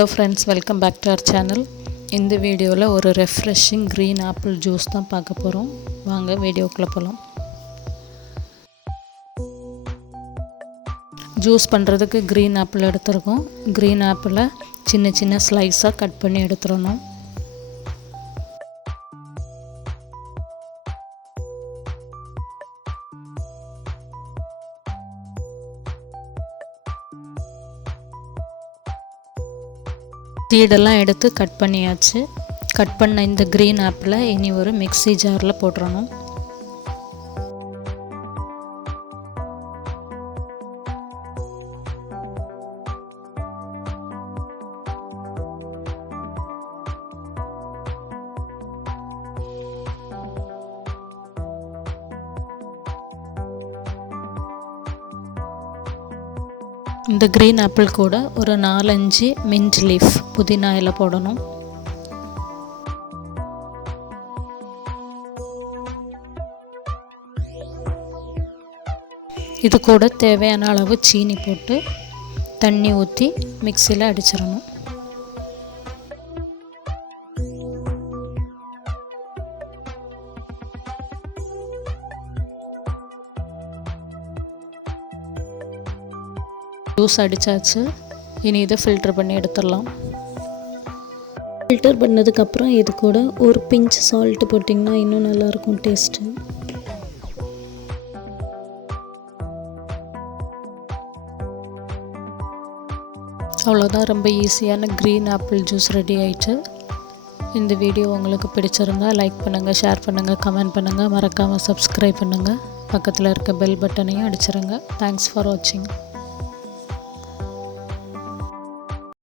Hello friends, welcome back to our channel. இந்த வீடியோல ஒரு refreshing green apple juice தான் பார்க்க போறோம். வாங்க வீடியோக்குள்ள போலாம். ஜூஸ் பண்றதுக்கு green apple எடுத்துறோம். green apple சின்ன சின்ன ஸ்லைஸா கட் பண்ணி எடுத்துறணும். சீடெல்லாம் எடுத்து கட் பண்ணியாச்சு. கட் பண்ண இந்த கிரீன் ஆப்பிளை இனி ஒரு மிக்ஸி ஜாரில் போட்டுறணும். இந்த கிரீன் ஆப்பிள் கூட ஒரு 4-5 மின்ட் லீஃப் புதினா இலை போடணும். இது கூட தேவையான அளவு சீனி போட்டு தண்ணி ஊற்றி மிக்ஸியில் அடிச்சிடணும். ஜூஸ் அடித்தாச்சு. இனி இதை ஃபில்டர் பண்ணி எடுத்துடலாம். ஃபில்டர் பண்ணதுக்கப்புறம் இது கூட ஒரு பிஞ்ச் சால்ட் போட்டிங்கன்னா இன்னும் நல்லாயிருக்கும் டேஸ்ட்டு. அவ்வளோதான், ரொம்ப ஈஸியான க்ரீன் ஆப்பிள் ஜூஸ் ரெடி ஆயிடுச்சு. இந்த வீடியோ உங்களுக்கு பிடிச்சிருந்தால் லைக் பண்ணுங்கள், ஷேர் பண்ணுங்கள், கமெண்ட் பண்ணுங்கள், மறக்காமல் சப்ஸ்கிரைப் பண்ணுங்கள். பக்கத்தில் இருக்க பெல் பட்டனையும் அடிச்சிருங்க. தேங்க்ஸ் ஃபார் வாட்சிங்.